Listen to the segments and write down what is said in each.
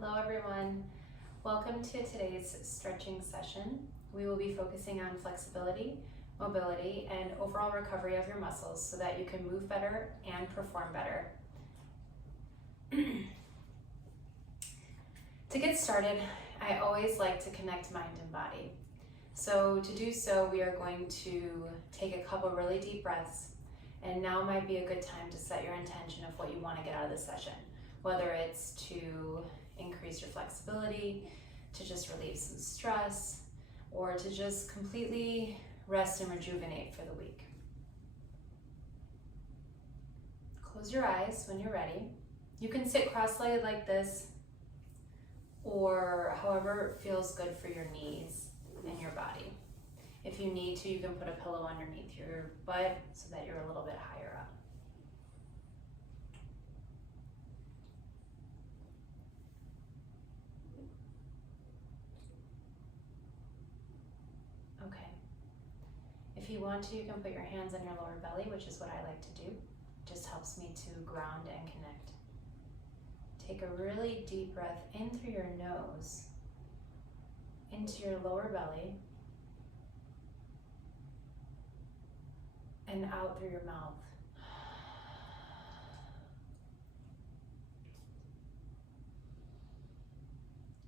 Hello everyone. Welcome to today's stretching session. We will be focusing on flexibility, mobility, and overall recovery of your muscles so that you can move better and perform better. To get started, I always like to connect mind and body. So to do so, we are going to take a couple really deep breaths, and now might be a good time to set your intention of what you want to get out of this session, whether it's to increase your flexibility, to just relieve some stress, or to just completely rest and rejuvenate for the week. Close your eyes when you're ready. You can sit cross-legged like this, or however feels good for your knees and your body. If you need to, you can put a pillow underneath your butt so that you're a little bit higher up. Okay. If you want to, you can put your hands on your lower belly, which is what I like to do. It just helps me to ground and connect. Take a really deep breath in through your nose, into your lower belly, and out through your mouth.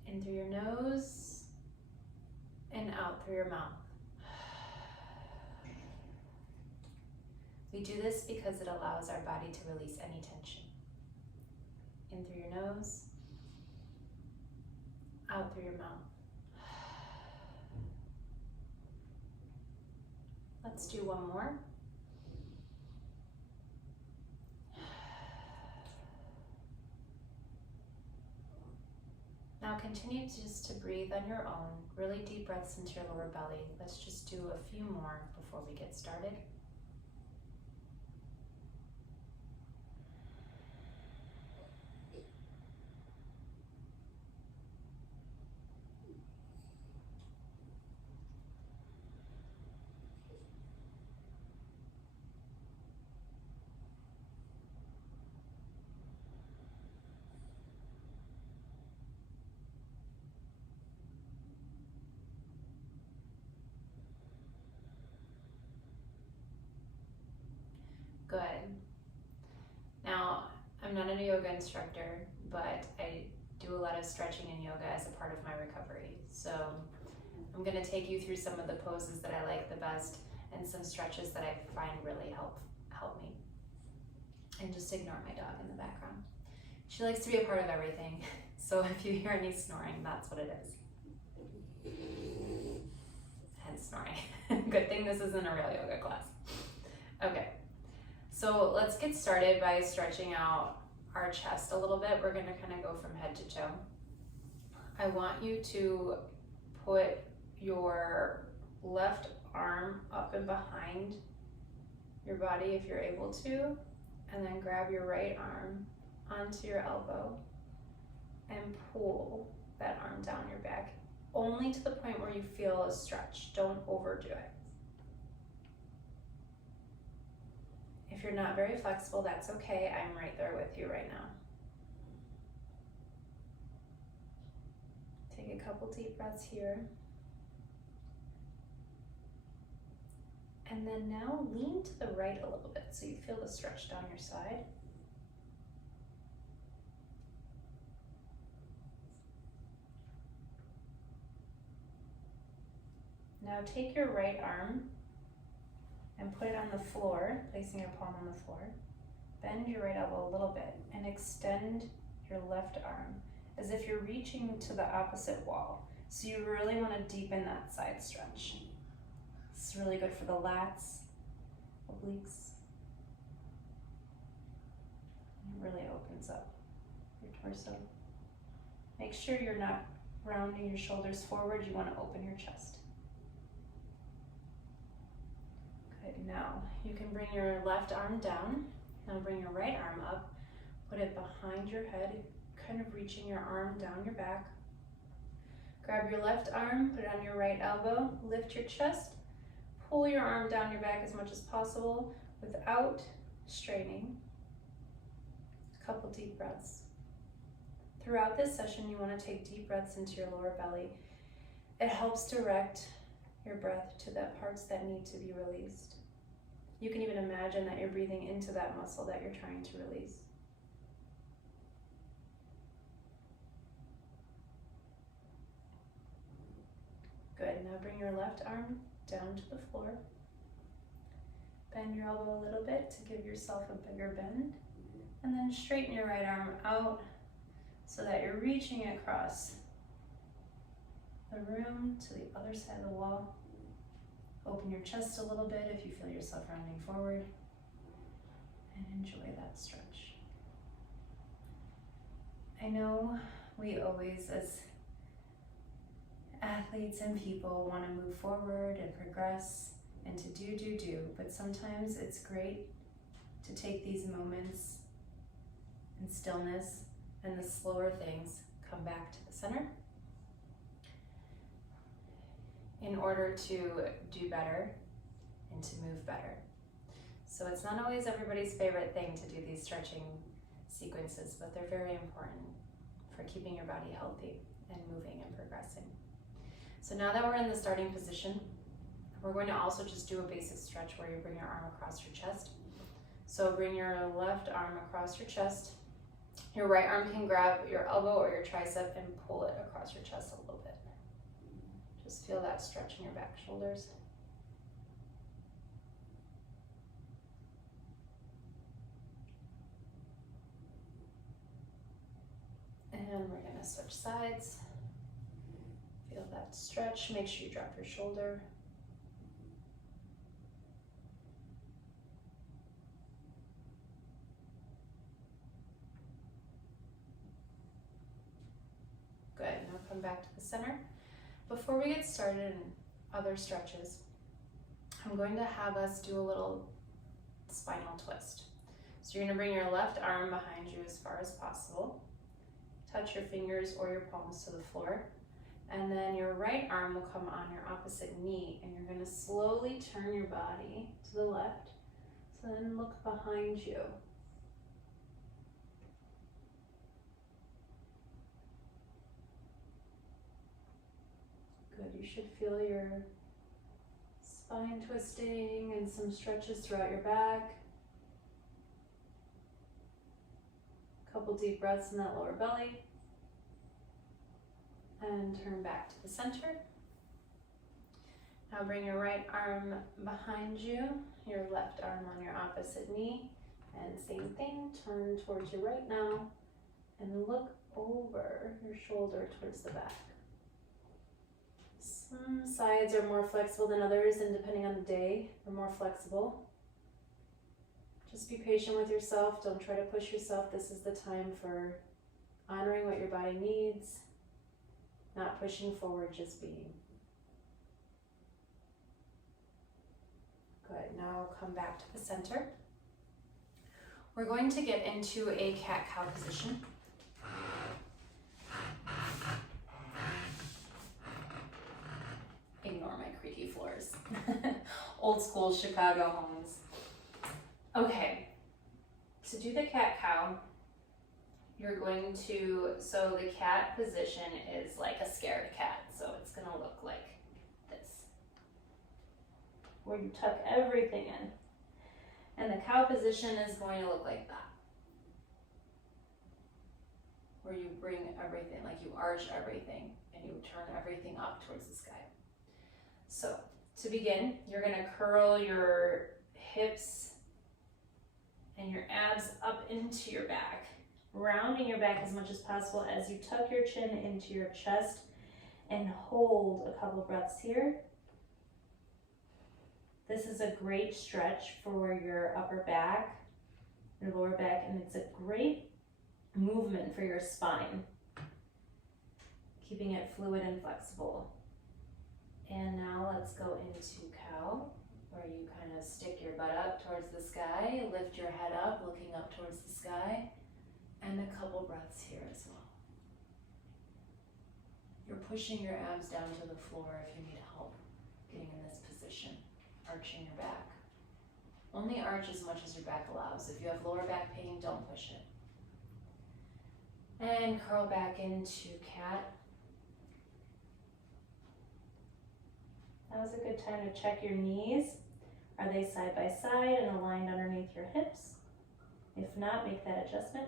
In through your nose, and out through your mouth. We do this because it allows our body to release any tension. In through your nose, out through your mouth. Let's do one more. Now continue just to breathe on your own, really deep breaths into your lower belly. Let's just do a few more before we get started. Good. Now, I'm not a yoga instructor, but I do a lot of stretching and yoga as a part of my recovery. So I'm going to take you through some of the poses that I like the best and some stretches that I find really help me. And just ignore my dog in the background. She likes to be a part of everything. So if you hear any snoring, that's what it is. Hence snoring. Good thing this isn't a real yoga class. Okay. So let's get started by stretching out our chest a little bit. We're going to kind of go from head to toe. I want you to put your left arm up and behind your body if you're able to, and then grab your right arm onto your elbow and pull that arm down your back, only to the point where you feel a stretch. Don't overdo it. If you're not very flexible, that's okay. I'm right there with you right now. Take a couple deep breaths here. And then now lean to the right a little bit so you feel the stretch down your side. Now take your right arm and put it on the floor, placing your palm on the floor. Bend your right elbow a little bit and extend your left arm as if you're reaching to the opposite wall. So you really want to deepen that side stretch. It's really good for the lats, obliques. It really opens up your torso. Make sure you're not rounding your shoulders forward. You want to open your chest. Good. Now you can bring your left arm down. Now bring your right arm up. Put it behind your head, kind of reaching your arm down your back. Grab your left arm, put it on your right elbow, lift your chest, pull your arm down your back as much as possible without straining. A couple deep breaths. Throughout this session, you want to take deep breaths into your lower belly. It helps direct your breath to the parts that need to be released. You can even imagine that you're breathing into that muscle that you're trying to release. Good, now bring your left arm down to the floor. Bend your elbow a little bit to give yourself a bigger bend. And then straighten your right arm out so that you're reaching across the room to the other side of the wall. Open your chest a little bit if you feel yourself rounding forward. And enjoy that stretch. I know we always, as athletes and people, want to move forward and progress and to do, but sometimes it's great to take these moments in stillness and the slower things come back to the center in order to do better and to move better. So it's not always everybody's favorite thing to do these stretching sequences, but they're very important for keeping your body healthy and moving and progressing. So now that we're in the starting position, we're going to also just do a basic stretch where you bring your arm across your chest. So bring your left arm across your chest. Your right arm can grab your elbow or your tricep and pull it across your chest a little bit. Just feel that stretch in your back shoulders. And we're going to switch sides. Feel that stretch. Make sure you drop your shoulder. Good. Now come back to the center. Before we get started in other stretches, I'm going to have us do a little spinal twist. So you're going to bring your left arm behind you as far as possible. Touch your fingers or your palms to the floor. And then your right arm will come on your opposite knee, and you're going to slowly turn your body to the left. So then look behind you. Good, you should feel your spine twisting and some stretches throughout your back. A couple deep breaths in that lower belly. And turn back to the center. Now bring your right arm behind you, your left arm on your opposite knee, and same thing, turn towards your right now, and look over your shoulder towards the back. Some sides are more flexible than others, and depending on the day, they're more flexible. Just be patient with yourself, don't try to push yourself. This is the time for honoring what your body needs. Not pushing forward, just being. Good, now come back to the center. We're going to get into a cat-cow position. Ignore my creaky floors. Old school Chicago homes. Okay, to do the cat-cow, you're going to, so the cat position is like a scared cat, so it's going to look like this, where you tuck everything in. And the cow position is going to look like that, where you bring everything, like you arch everything, and you turn everything up towards the sky. So, to begin, you're going to curl your hips and your abs up into your back, rounding your back as much as possible as you tuck your chin into your chest and hold a couple breaths here. This is a great stretch for your upper back, your lower back, and it's a great movement for your spine, keeping it fluid and flexible. And now let's go into cow, where you kind of stick your butt up towards the sky, lift your head up, looking up towards the sky. And a couple breaths here as well. You're pushing your abs down to the floor if you need help getting in this position, arching your back. Only arch as much as your back allows. If you have lower back pain, don't push it. And curl back into cat. Now's a good time to check your knees. Are they side by side and aligned underneath your hips? If not, make that adjustment.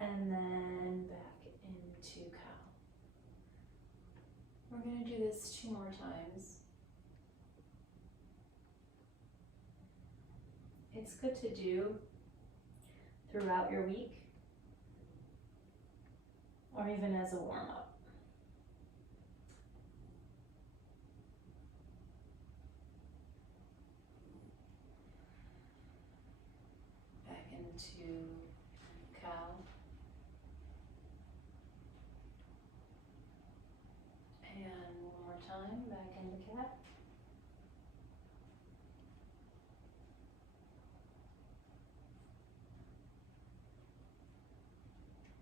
And then back into cow. We're going to do this 2 more times. It's good to do throughout your week or even as a warm-up. Back into cow. And one more time, back into cat.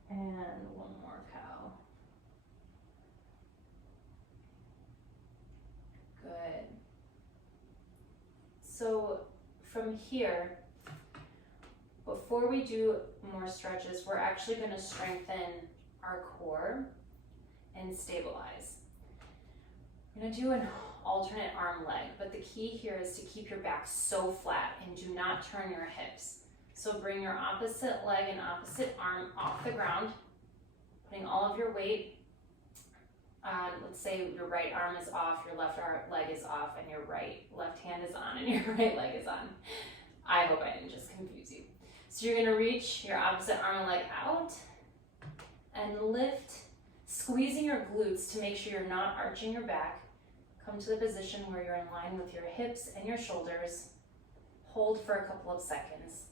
And one more cow. Good. So from here, before we do more stretches, we're actually going to strengthen our core and stabilize. We're going to do an alternate arm leg, but the key here is to keep your back so flat and do not turn your hips. So bring your opposite leg and opposite arm off the ground, putting all of your weight on, let's say your right arm is off, your left leg is off, and your left hand is on, and your right leg is on. I hope I didn't just confuse you. So you're gonna reach your opposite arm and leg out and lift, squeezing your glutes to make sure you're not arching your back. Come to the position where you're in line with your hips and your shoulders. Hold for a couple of seconds.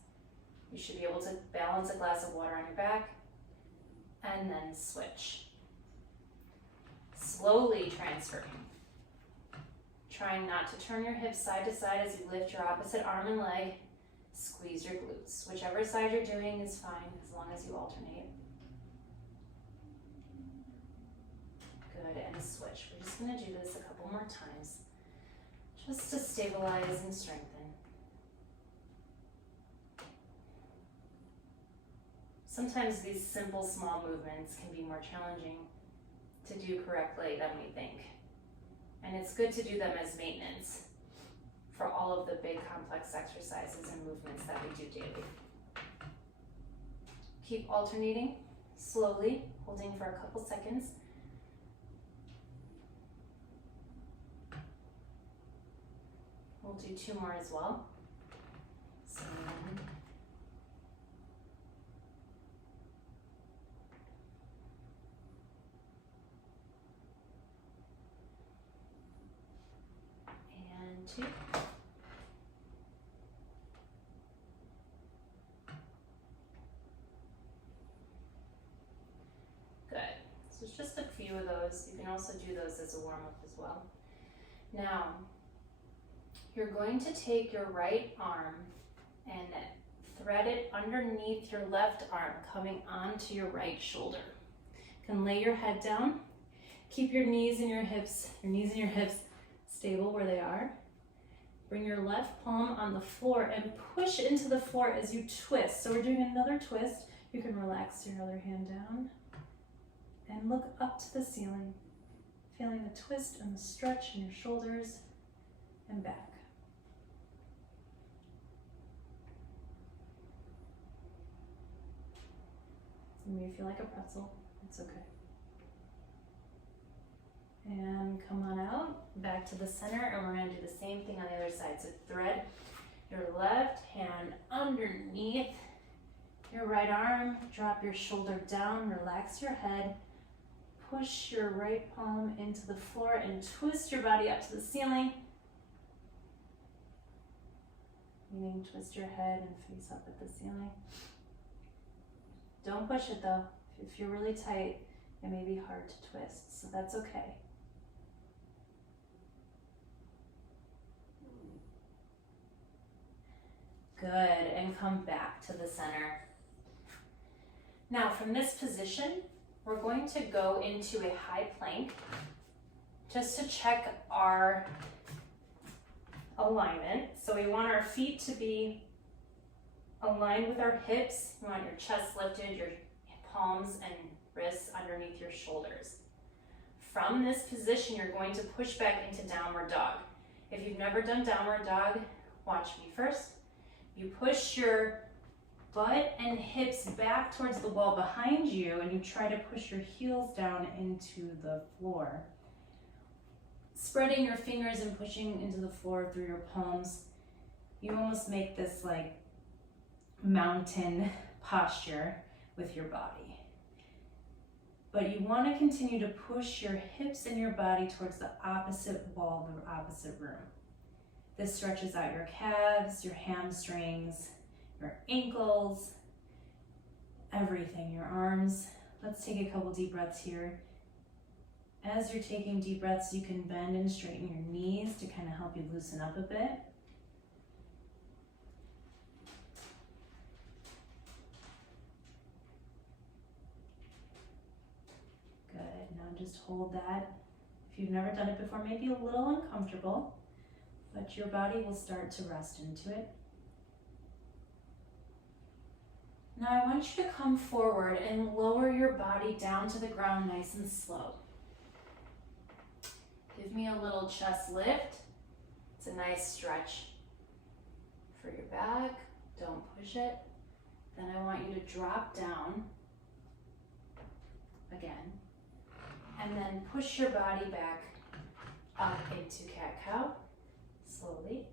You should be able to balance a glass of water on your back and then switch. Slowly transferring. Trying not to turn your hips side to side as you lift your opposite arm and leg. Squeeze your glutes. Whichever side you're doing is fine as long as you alternate. Good, and switch. We're just going to do this a couple more times just to stabilize and strengthen. Sometimes these simple, small movements can be more challenging to do correctly than we think. And it's good to do them as maintenance for all of the big, complex exercises and movements that we do daily. Keep alternating slowly, holding for a couple seconds. We'll do 2 more as well. So, and 2. Good. So it's just a few of those. You can also do those as a warm-up as well. Now, you're going to take your right arm and thread it underneath your left arm, coming onto your right shoulder. You can lay your head down. Keep your knees and your hips stable where they are. Bring your left palm on the floor and push into the floor as you twist. So we're doing another twist. You can relax your other hand down and look up to the ceiling, feeling the twist and the stretch in your shoulders and back. You may feel like a pretzel, it's okay. And come on out, back to the center, and we're gonna do the same thing on the other side. So thread your left hand underneath your right arm, drop your shoulder down, relax your head, push your right palm into the floor and twist your body up to the ceiling. Meaning twist your head and face up at the ceiling. Don't push it though. If you're really tight, it may be hard to twist, so that's okay. Good, and come back to the center. Now from this position, we're going to go into a high plank just to check our alignment. So we want our feet to be aligned with our hips. You want your chest lifted, your palms and wrists underneath your shoulders. From this position, you're going to push back into downward dog. If you've never done downward dog, watch me first. You push your butt and hips back towards the wall behind you, and you try to push your heels down into the floor. Spreading your fingers and pushing into the floor through your palms. You almost make this like mountain posture with your body. But you want to continue to push your hips and your body towards the opposite wall, the opposite room. This stretches out your calves, your hamstrings, your ankles, everything, your arms. Let's take a couple deep breaths here. As you're taking deep breaths, you can bend and straighten your knees to kind of help you loosen up a bit. Good, now just hold that. If you've never done it before, maybe a little uncomfortable, but your body will start to rest into it. Now I want you to come forward and lower your body down to the ground nice and slow. Give me a little chest lift. It's a nice stretch for your back. Don't push it. Then I want you to drop down again. And then push your body back up into cat-cow, slowly.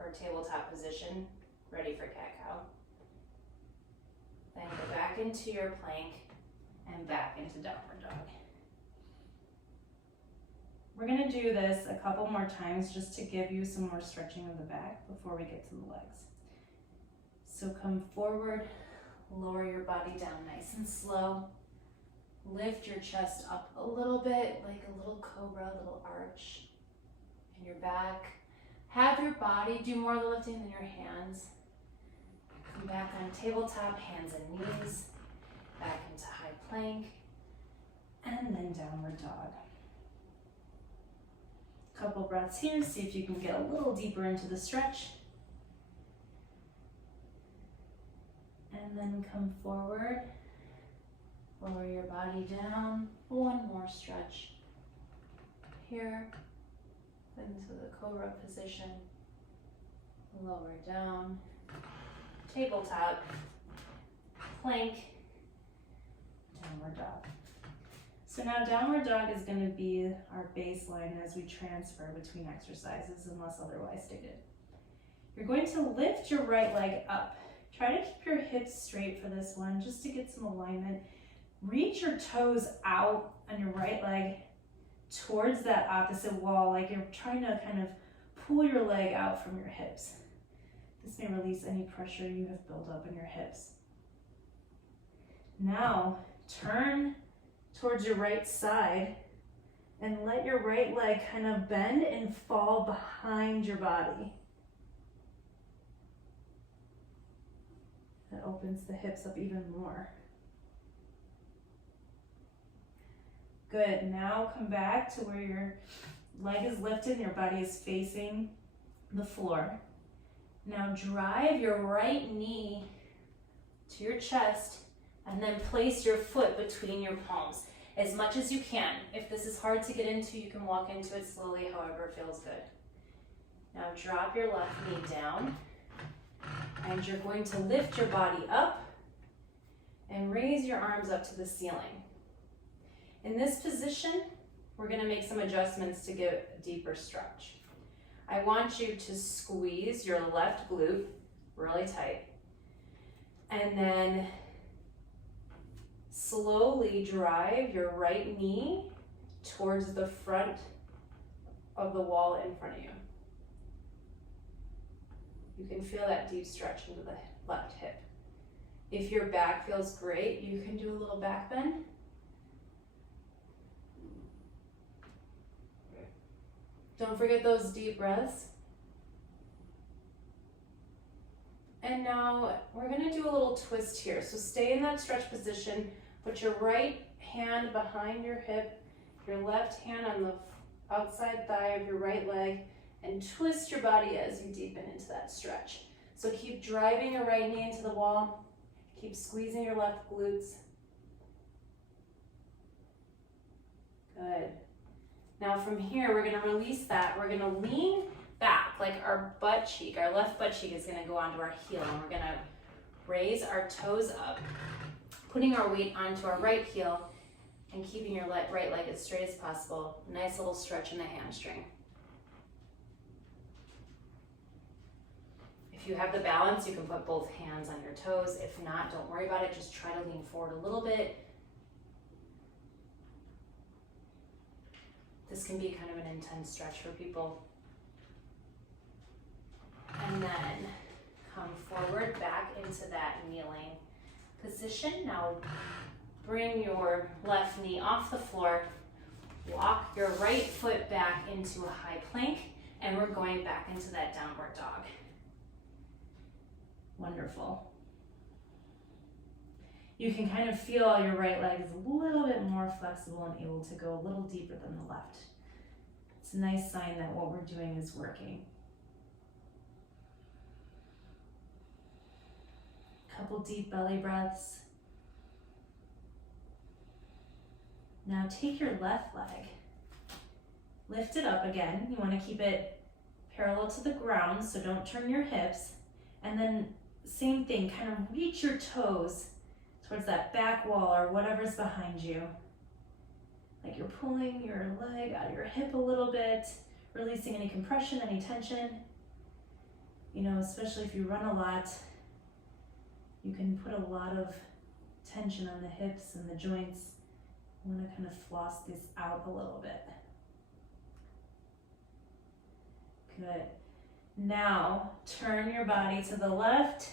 Or tabletop position, ready for cat-cow. Then go back into your plank and back into downward dog. We're gonna do this a couple more times just to give you some more stretching of the back before we get to the legs. So come forward, lower your body down nice and slow. Lift your chest up a little bit, like a little cobra, a little arch in your back. Have your body do more of the lifting than your hands. Come back on tabletop, hands and knees, back into high plank, and then downward dog. Couple breaths here, see if you can get a little deeper into the stretch. And then come forward, lower your body down, one more stretch. Here, into the cobra position, lower down, tabletop, plank, downward dog. So now downward dog is going to be our baseline as we transfer between exercises unless otherwise stated. You're going to lift your right leg up. Try to keep your hips straight for this one just to get some alignment. Reach your toes out on your right leg towards that opposite wall, like you're trying to kind of pull your leg out from your hips. This may release any pressure you have built up in your hips. Now turn towards your right side and let your right leg kind of bend and fall behind your body. That opens the hips up even more. Good, now come back to where your leg is lifted and your body is facing the floor. Now drive your right knee to your chest and then place your foot between your palms as much as you can. If this is hard to get into, you can walk into it slowly, however feels good. Now drop your left knee down and you're going to lift your body up and raise your arms up to the ceiling. In this position, we're going to make some adjustments to get a deeper stretch. I want you to squeeze your left glute really tight and then slowly drive your right knee towards the front of the wall in front of you. You can feel that deep stretch into the left hip. If your back feels great, you can do a little back bend. Don't forget those deep breaths. And now we're going to do a little twist here. So stay in that stretch position. Put your right hand behind your hip, your left hand on the outside thigh of your right leg, and twist your body as you deepen into that stretch. So keep driving your right knee into the wall. Keep squeezing your left glutes. Good. Now from here, we're gonna release that. We're gonna lean back, like our butt cheek, our left butt cheek is gonna go onto our heel, and we're gonna raise our toes up, putting our weight onto our right heel and keeping your right leg as straight as possible. Nice little stretch in the hamstring. If you have the balance, you can put both hands on your toes. If not, don't worry about it. Just try to lean forward a little bit. This can be kind of an intense stretch for people. And then come forward back into that kneeling position. Now bring your left knee off the floor. Walk your right foot back into a high plank, and we're going back into that downward dog. Wonderful. You can kind of feel your right leg is a little bit more flexible and able to go a little deeper than the left. It's a nice sign that what we're doing is working. Couple deep belly breaths. Now take your left leg, lift it up again. You want to keep it parallel to the ground, so don't turn your hips. And then same thing, kind of reach your toes towards that back wall or whatever's behind you. Like you're pulling your leg out of your hip a little bit, releasing any compression, any tension. You know, especially if you run a lot, you can put a lot of tension on the hips and the joints. You want to kind of floss this out a little bit. Good. Now, turn your body to the left,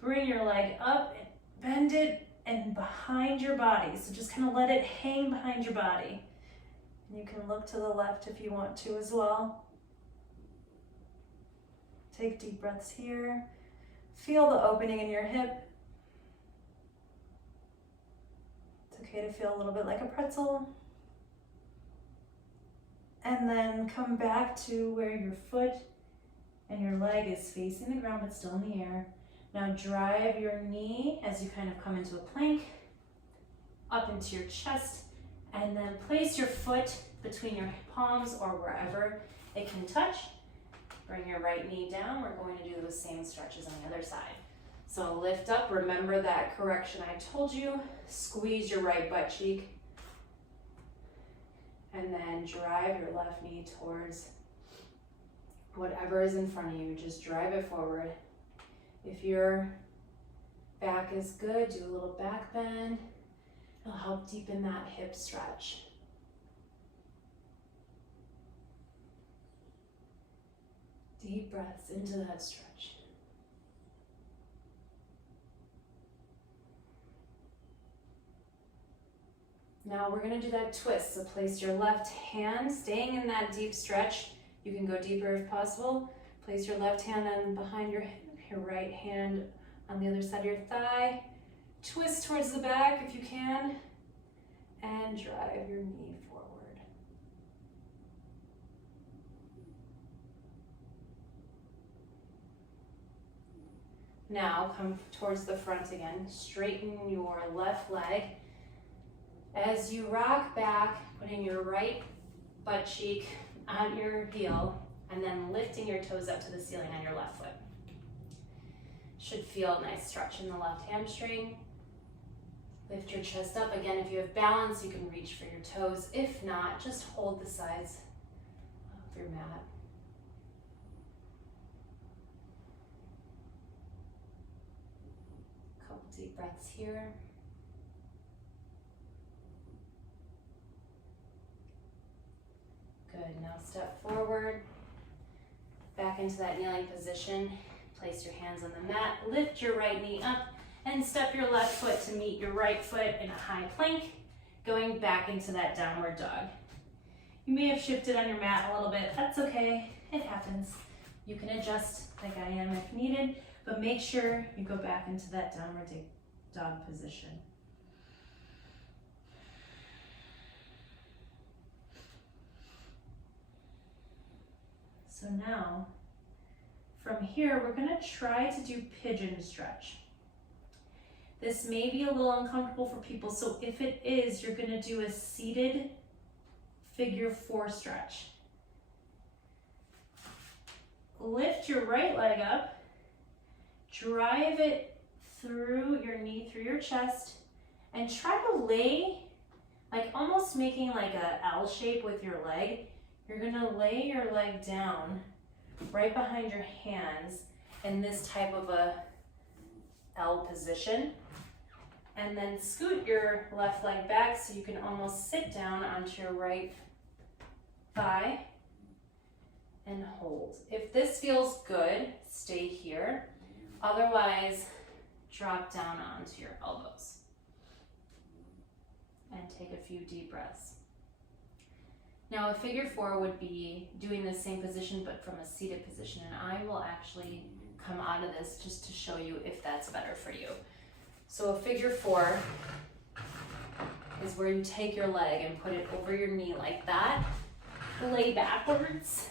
bring your leg up, bend it and behind your body. So just kind of let it hang behind your body. And you can look to the left if you want to as well. Take deep breaths here. Feel the opening in your hip. It's okay to feel a little bit like a pretzel. And then come back to where your foot and your leg is facing the ground but still in the air. Now drive your knee as you kind of come into a plank, up into your chest, and then place your foot between your palms or wherever it can touch. Bring your right knee down. We're going to do the same stretches on the other side. So lift up, remember that correction I told you. Squeeze your right butt cheek. And then drive your left knee towards whatever is in front of you. Just drive it forward. If your back is good, do a little back bend. It'll help deepen that hip stretch. Deep breaths into that stretch. Now we're going to do that twist. So place your left hand, staying in that deep stretch. You can go deeper if possible. Place your left hand on behind your right hand on the other side of your thigh. Twist towards the back if you can, and drive your knee forward. Now come towards the front again. Straighten your left leg. As you rock back, putting your right butt cheek on your heel, and then lifting your toes up to the ceiling on your left foot. Should feel a nice stretch in the left hamstring. Lift your chest up. Again, if you have balance, you can reach for your toes. If not, just hold the sides of your mat. Couple deep breaths here. Good, now step forward, back into that kneeling position. Place your hands on the mat, lift your right knee up, and step your left foot to meet your right foot in a high plank, going back into that downward dog. You may have shifted on your mat a little bit. That's okay, it happens. You can adjust like I am if needed, but make sure you go back into that downward dog position. So now, From here, we're gonna try to do pigeon stretch. This may be a little uncomfortable for people, so if it is, you're gonna do a seated figure 4 stretch. Lift your right leg up, drive it through your knee, through your chest, and try to lay, like almost making like a L shape with your leg. You're gonna lay your leg down right behind your hands in this type of a L position. And then scoot your left leg back so you can almost sit down onto your right thigh and hold. If this feels good, stay here. Otherwise, drop down onto your elbows and take a few deep breaths. Now a figure 4 would be doing the same position but from a seated position, and I will actually come out of this just to show you if that's better for you. So a figure 4 is where you take your leg and put it over your knee like that, lay backwards.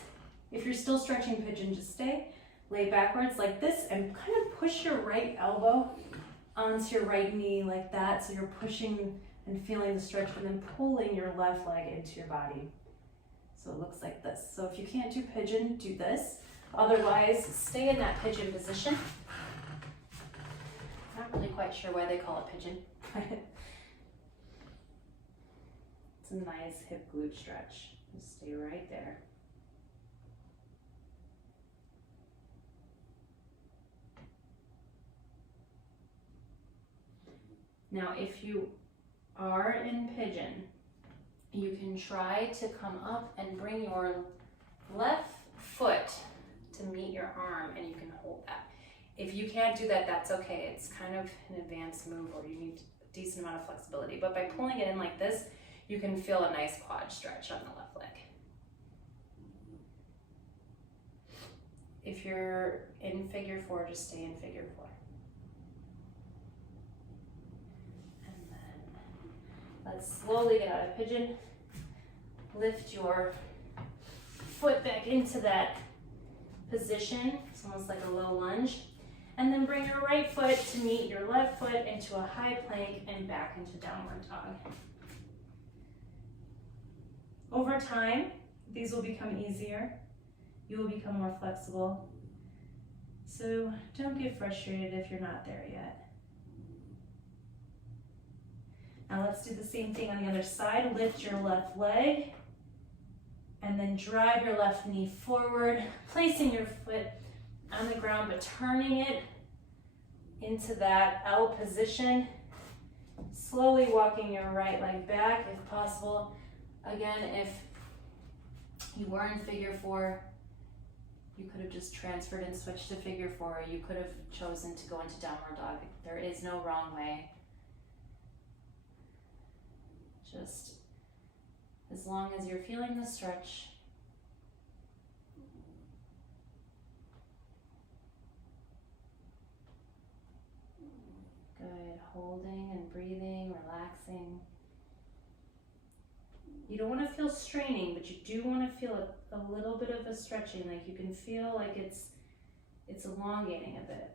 If you're still stretching pigeon, just stay. Lay backwards like this and kind of push your right elbow onto your right knee like that. So you're pushing and feeling the stretch and then pulling your left leg into your body. So it looks like this. So if you can't do pigeon, do this. Otherwise, stay in that pigeon position. Not really quite sure why they call it pigeon. It's a nice hip glute stretch. Just stay right there. Now, if you are in pigeon, you can try to come up and bring your left foot to meet your arm, and you can hold that. If you can't do that, that's okay. It's kind of an advanced move where you need a decent amount of flexibility. But by pulling it in like this, you can feel a nice quad stretch on the left leg. If you're in figure 4, just stay in figure 4. Let's slowly get out of pigeon. Lift your foot back into that position. It's almost like a low lunge. And then bring your right foot to meet your left foot into a high plank and back into downward dog. Over time, these will become easier. You will become more flexible. So don't get frustrated if you're not there yet. Now let's do the same thing on the other side. Lift your left leg and then drive your left knee forward, placing your foot on the ground but turning it into that L position. Slowly walking your right leg back if possible. Again, if you were in figure 4, you could have just transferred and switched to figure 4. You could have chosen to go into downward dog. There is no wrong way. Just as long as you're feeling the stretch. Good, holding and breathing, relaxing. You don't want to feel straining, but you do want to feel a little bit of a stretching, like you can feel like it's elongating a bit.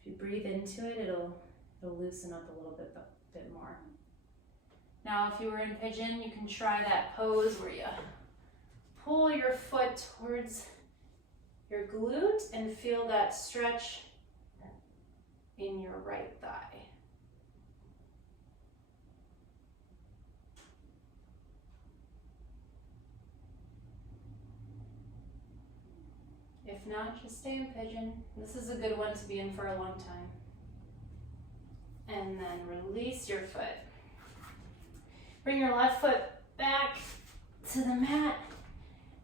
If you breathe into it, it'll loosen up a little bit more. Now, if you were in pigeon, you can try that pose where you pull your foot towards your glute and feel that stretch in your right thigh. If not, just stay in pigeon. This is a good one to be in for a long time. And then release your foot. Bring your left foot back to the mat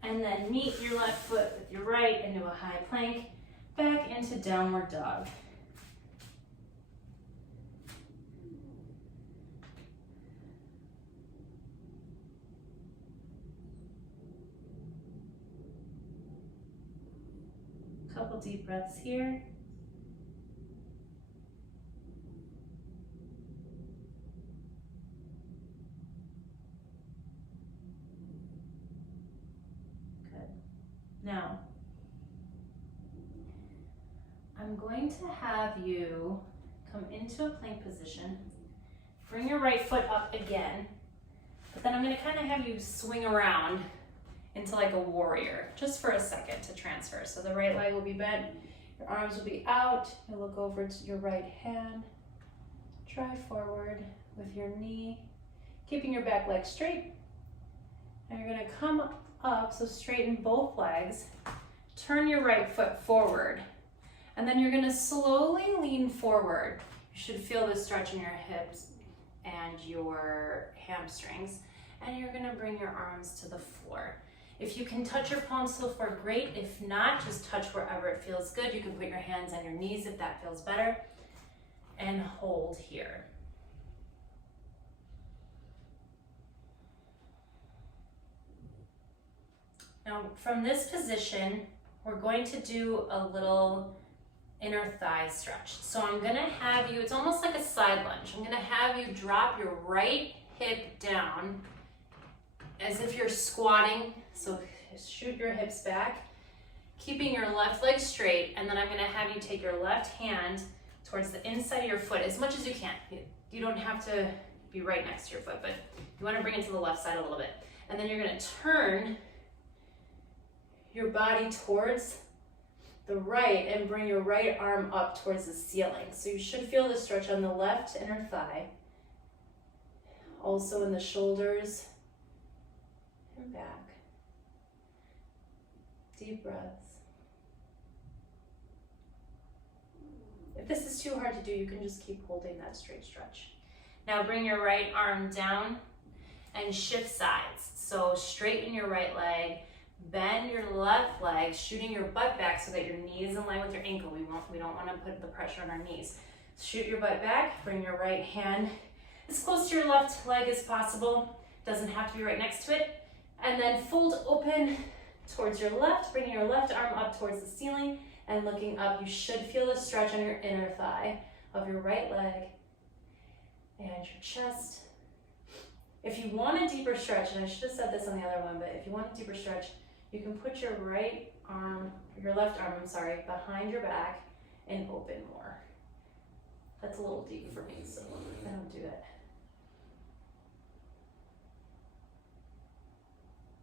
and then meet your left foot with your right into a high plank, back into downward dog. Couple deep breaths here. Good. Now, I'm going to have you come into a plank position. Bring your right foot up again, but then I'm going to kind of have you swing around into like a warrior, just for a second to transfer. So the right leg will be bent, your arms will be out, you'll look over to your right hand, drive forward with your knee, keeping your back leg straight. And you're going to come up, so straighten both legs, turn your right foot forward, and then you're going to slowly lean forward. You should feel the stretch in your hips and your hamstrings, and you're going to bring your arms to the floor. If you can touch your palms to the floor, great. If not, just touch wherever it feels good. You can put your hands on your knees if that feels better, and hold here. Now, from this position, we're going to do a little inner thigh stretch. So I'm gonna have you, it's almost like a side lunge. I'm gonna have you drop your right hip down as if you're squatting. So shoot your hips back, keeping your left leg straight, and then I'm gonna have you take your left hand towards the inside of your foot as much as you can. You don't have to be right next to your foot, but you wanna bring it to the left side a little bit. And then you're gonna turn your body towards the right and bring your right arm up towards the ceiling. So you should feel the stretch on the left inner thigh, also in the shoulders and back. Deep breaths. If this is too hard to do, you can just keep holding that straight stretch. Now bring your right arm down and shift sides. So straighten your right leg, bend your left leg, shooting your butt back so that your knee is in line with your ankle. We don't want to put the pressure on our knees. Shoot your butt back, bring your right hand as close to your left leg as possible. Doesn't have to be right next to it. And then fold open towards your left, bringing your left arm up towards the ceiling and looking up. You should feel the stretch on your inner thigh of your right leg and your chest. If you want a deeper stretch, and I should have said this on the other one, but if you want a deeper stretch, you can put your left arm, behind your back and open more. That's a little deep for me, so I don't do it.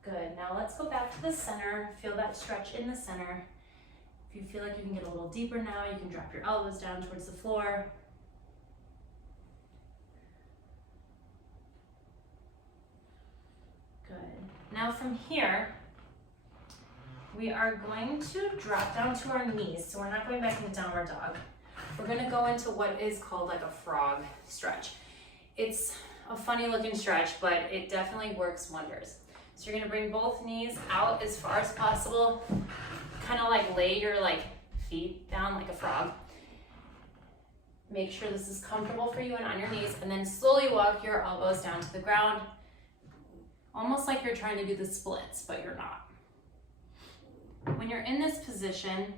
Good, now let's go back to the center. Feel that stretch in the center. If you feel like you can get a little deeper now, you can drop your elbows down towards the floor. Good. Now from here, we are going to drop down to our knees. So we're not going back into downward dog. We're gonna go into what is called like a frog stretch. It's a funny looking stretch, but it definitely works wonders. So you're gonna bring both knees out as far as possible, kind of like lay your feet down like a frog. Make sure this is comfortable for you and on your knees, and then slowly walk your elbows down to the ground, almost like you're trying to do the splits, but you're not. When you're in this position,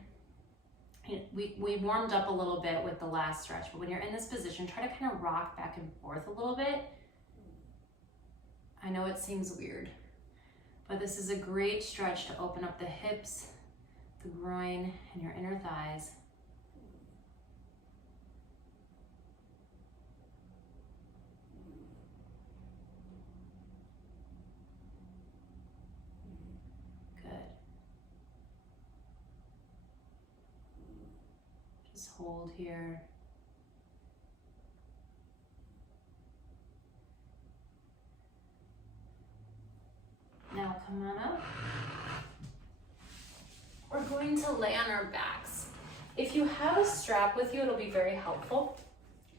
we warmed up a little bit with the last stretch, but when you're in this position, try to kind of rock back and forth a little bit. I know it seems weird, but this is a great stretch to open up the hips, the groin, and your inner thighs. Hold here. Now come on up. We're going to lay on our backs. If you have a strap with you, it'll be very helpful.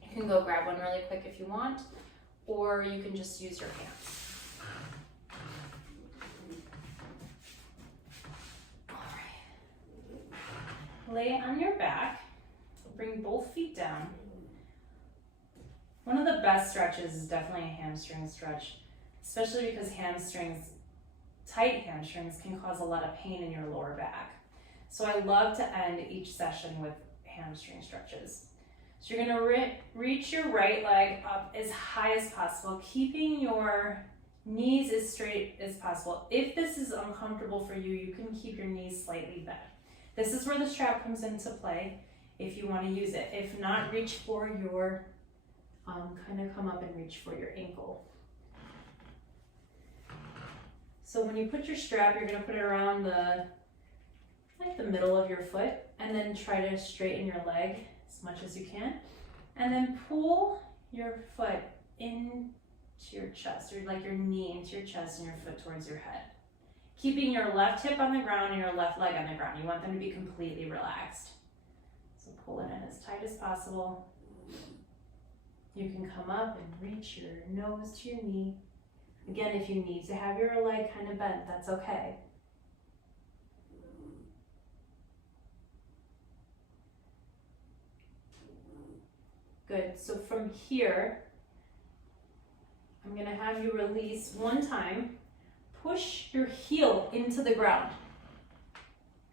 You can go grab one really quick if you want, or you can just use your hands. All right. Lay on your back. Bring both feet down. One of the best stretches is definitely a hamstring stretch, especially because tight hamstrings can cause a lot of pain in your lower back. So I love to end each session with hamstring stretches. So you're gonna reach your right leg up as high as possible, keeping your Knees as straight as possible. If this is uncomfortable for you, you can keep your knees slightly bent. This is where the strap comes into play if you want to use it. If not, reach for your, kind of come up and reach for your ankle. So when you put your strap, you're going to put it around the middle of your foot, and then try to straighten your leg as much as you can. And then pull your foot into your chest, or like your knee into your chest and your foot towards your head. Keeping your left hip on the ground and your left leg on the ground. You want them to be completely relaxed. So pull it in as tight as possible. You can come up and reach your nose to your knee. Again, if you need to have your leg kind of bent, that's okay. Good, so from here, I'm gonna have you release one time. Push your heel into the ground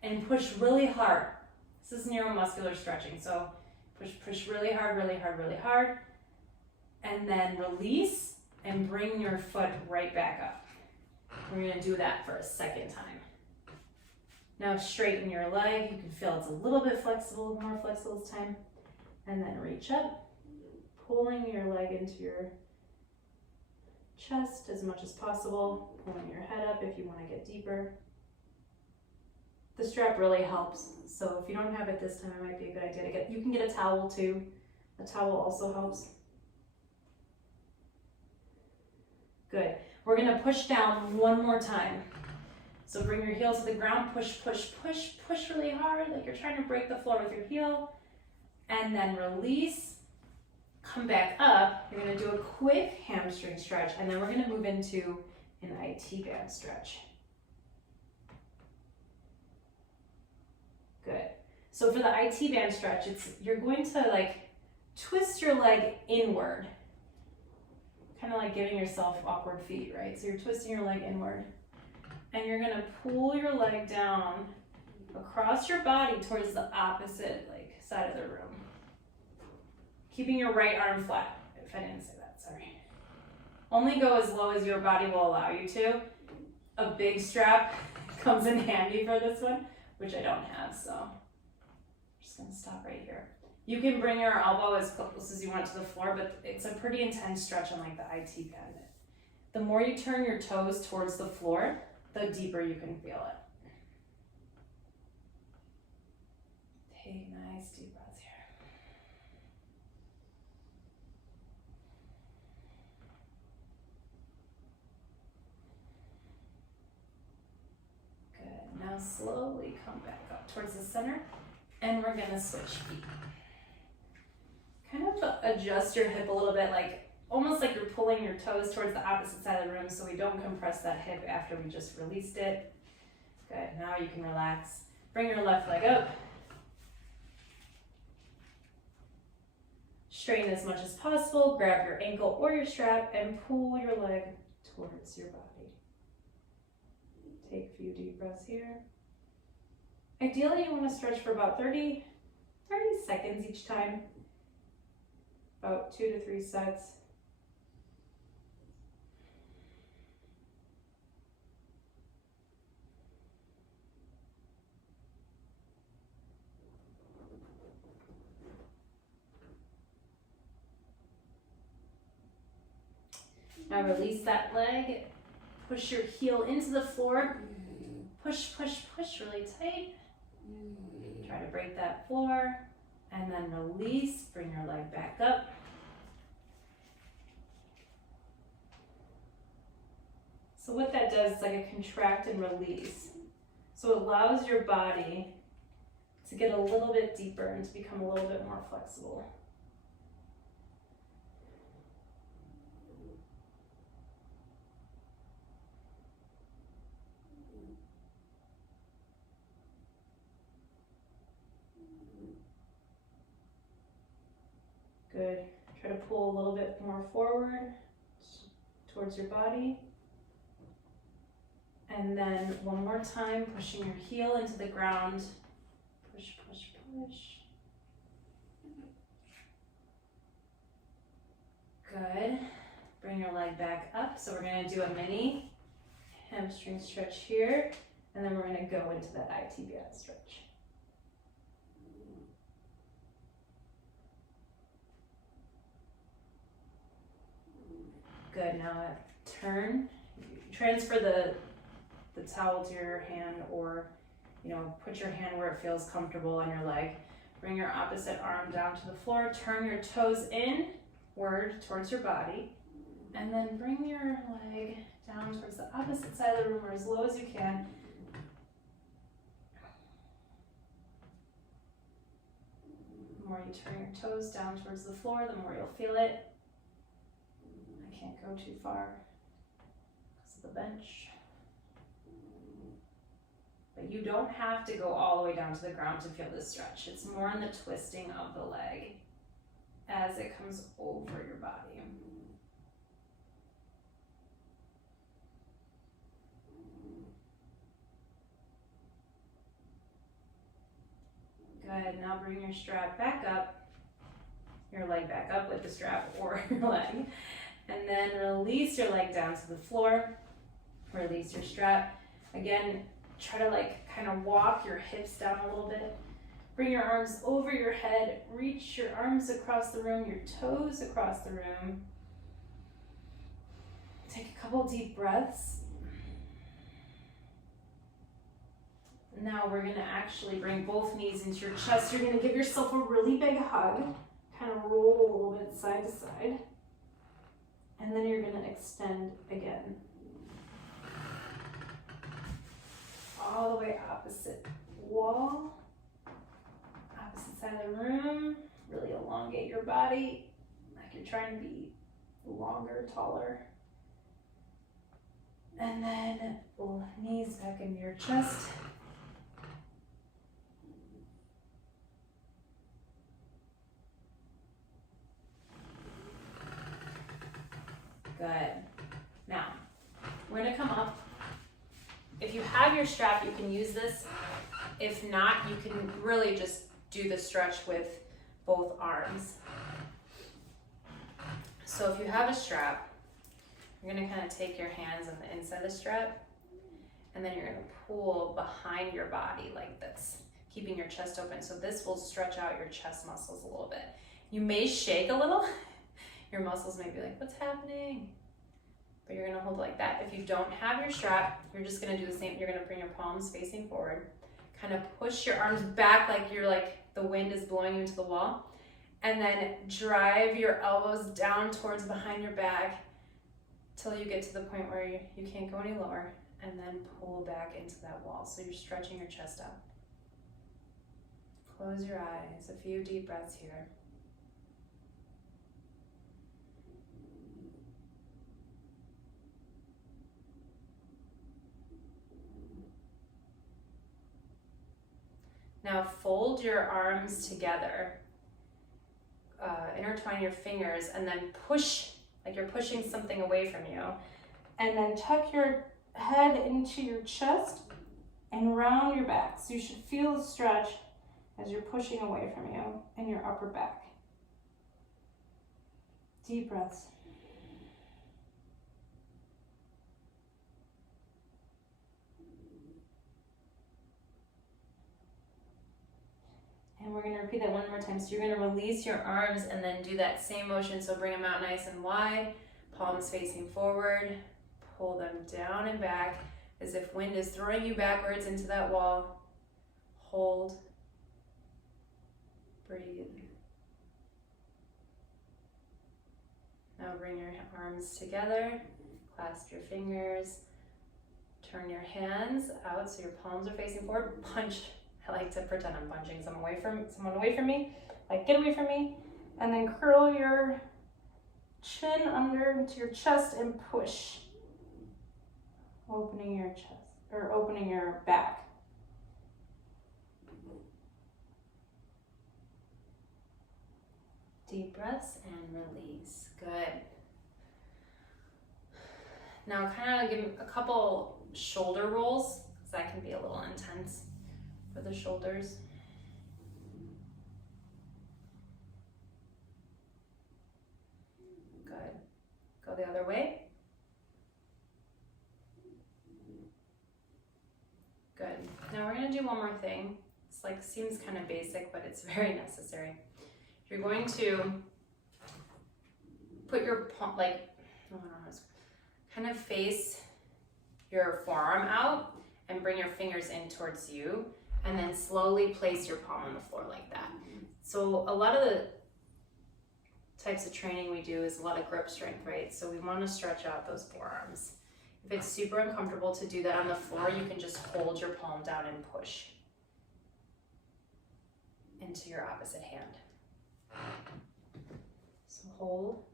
and push really hard. This is neuromuscular stretching, so push really hard, really hard, really hard. And then release and bring your foot right back up. We're gonna do that for a second time. Now straighten your leg. You can feel it's a little bit flexible, more flexible this time. And then reach up, pulling your leg into your chest as much as possible, pulling your head up if you want to get deeper. The strap really helps, so if you don't have it this time, it might be a good idea to get, you can get a towel too. A towel also helps. Good. We're going to push down one more time. So bring your heel to the ground, push, push, push, push really hard, like you're trying to break the floor with your heel. And then release, come back up. You're gonna do a quick hamstring stretch, and then we're gonna move into an IT band stretch. Good. So for the IT band stretch, you're going to like twist your leg inward, kind of like giving yourself awkward feet, right? So you're twisting your leg inward, and you're gonna pull your leg down across your body towards the opposite side of the room. Keeping your right arm flat. If I didn't say that, sorry. Only go as low as your body will allow you to. A big strap comes in handy for this one, which I don't have, so I'm just gonna stop right here. You can bring your elbow as close as you want to the floor, but it's a pretty intense stretch on like the IT band. The more you turn your toes towards the floor, the deeper you can feel it. Take nice deep breaths here. Good. Now slowly come back up towards the center, and we're gonna switch feet. Kind of adjust your hip a little bit, like almost like you're pulling your toes towards the opposite side of the room so we don't compress that hip after we just released it. Good. Now you can relax. Bring your left leg up. Straighten as much as possible, grab your ankle or your strap and pull your leg towards your body. Take a few deep breaths here. Ideally, you want to stretch for about 30 seconds each time, about 2 to 3 sets. Now release that leg, push your heel into the floor, push, push, push really tight. Try to break that floor, and then release, bring your leg back up. So what that does is like a contract and release. So it allows your body to get a little bit deeper and to become a little bit more flexible. Good. Try to pull a little bit more forward towards your body. And then one more time, pushing your heel into the ground. Push, push, push. Good. Bring your leg back up. So we're gonna do a mini hamstring stretch here, and then we're gonna go into that ITBI stretch. Good, now turn, transfer the towel to your hand, or put your hand where it feels comfortable on your leg. Bring your opposite arm down to the floor, turn your toes inward towards your body, and then bring your leg down towards the opposite side of the room or as low as you can. The more you turn your toes down towards the floor, the more you'll feel it. I can't go too far because of the bench. But you don't have to go all the way down to the ground to feel this stretch. It's more on the twisting of the leg as it comes over your body. Good, now bring your strap back up, your leg back up with the strap or your leg, and then release your leg down to the floor, release your strap. Again, try to kind of walk your hips down a little bit. Bring your arms over your head, reach your arms across the room, your toes across the room. Take a couple deep breaths. Now we're gonna actually bring both knees into your chest. You're gonna give yourself a really big hug, kind of roll a little bit side to side, and then you're gonna extend again. All the way opposite wall, opposite side of the room. Really elongate your body like you're trying to be longer, taller. And then knees back into your chest. Good. Now, we're gonna come up. If you have your strap, you can use this. If not, you can really just do the stretch with both arms. So if you have a strap, you're gonna kind of take your hands on the inside of the strap, and then you're gonna pull behind your body like this, keeping your chest open. So this will stretch out your chest muscles a little bit. You may shake a little. Your muscles may be like, what's happening? But you're gonna hold it like that. If you don't have your strap, you're just gonna do the same. You're gonna bring your palms facing forward, kind of push your arms back like the wind is blowing you into the wall, and then drive your elbows down towards behind your back till you get to the point where you can't go any lower, and then pull back into that wall. So you're stretching your chest out. Close your eyes, a few deep breaths here. Now fold your arms together, intertwine your fingers, and then push, like you're pushing something away from you. And then tuck your head into your chest and round your back. So you should feel the stretch as you're pushing away from you in your upper back. Deep breaths. And we're going to repeat that one more time. So you're going to release your arms and then do that same motion. So bring them out nice and wide, palms facing forward, pull them down and back as if wind is throwing you backwards into that wall. Hold, breathe. Now bring your arms together, clasp your fingers, turn your hands out so your palms are facing forward, punch. I like to pretend I'm punching someone away from me, like get away from me, and then curl your chin under into your chest and push, opening your chest, or opening your back. Deep breaths and release, good. Now kind of give a couple shoulder rolls, because that can be a little intense for the shoulders. Good. Go Go the other way. Good. Now we're gonna do one more thing. It's like, seems kind of basic, but it's very necessary. You're going to put your palm, like, I don't know how to, kind of face your forearm out and bring your fingers in towards you, and then slowly place your palm on the floor like that. So a lot of the types of training we do is a lot of grip strength, right? So we want to stretch out those forearms. If it's super uncomfortable to do that on the floor, you can just hold your palm down and push into your opposite hand. So hold.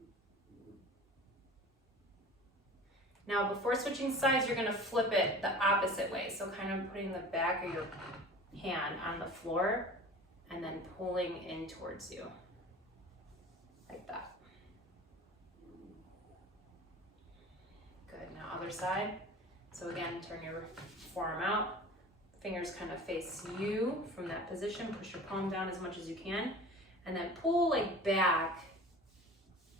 Now before switching sides, you're gonna flip it the opposite way. So kind of putting the back of your hand on the floor and then pulling in towards you, like that. Good, now other side. So again, turn your forearm out. Fingers kind of face you from that position. Push your palm down as much as you can. And then pull like back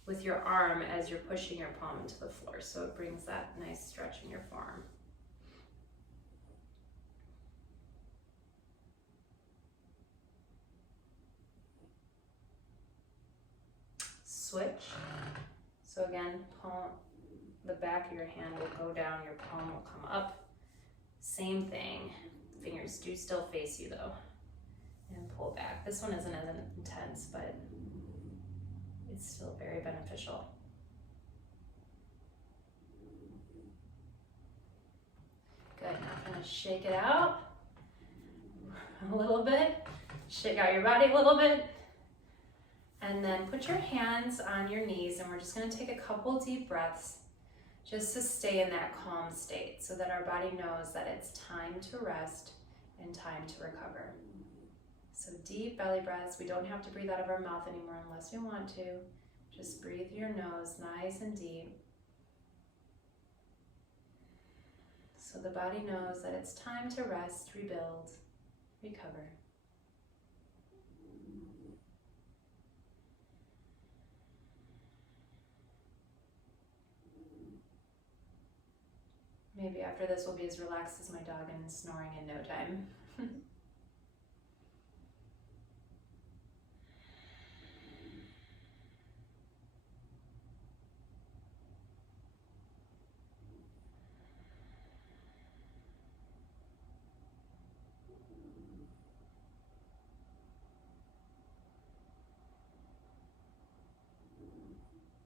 with your arm as you're pushing your palm into the floor. So it brings that nice stretch in your forearm. Switch. So again, palm, the back of your hand will go down, your palm will come up. Same thing. Fingers do still face you though. And pull back. This one isn't as intense, but it's still very beneficial. Good, now kind of shake it out a little bit. Shake out your body a little bit. And then put your hands on your knees, and we're just gonna take a couple deep breaths just to stay in that calm state so that our body knows that it's time to rest and time to recover. So deep belly breaths. We don't have to breathe out of our mouth anymore unless we want to. Just breathe through your nose, nice and deep. So the body knows that it's time to rest, rebuild, recover. Maybe after this we'll be as relaxed as my dog and snoring in no time.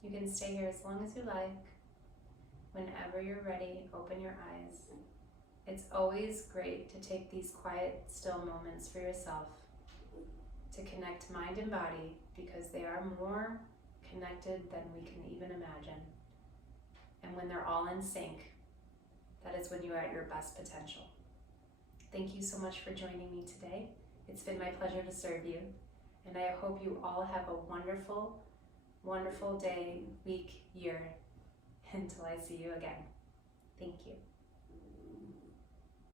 You can stay here as long as you like. Whenever you're ready, open your eyes. It's always great to take these quiet, still moments for yourself, to connect mind and body, because they are more connected than we can even imagine. And when they're all in sync, that is when you are at your best potential. Thank you so much for joining me today. It's been my pleasure to serve you, and I hope you all have a wonderful, wonderful day, week, year, until I see you again. Thank you.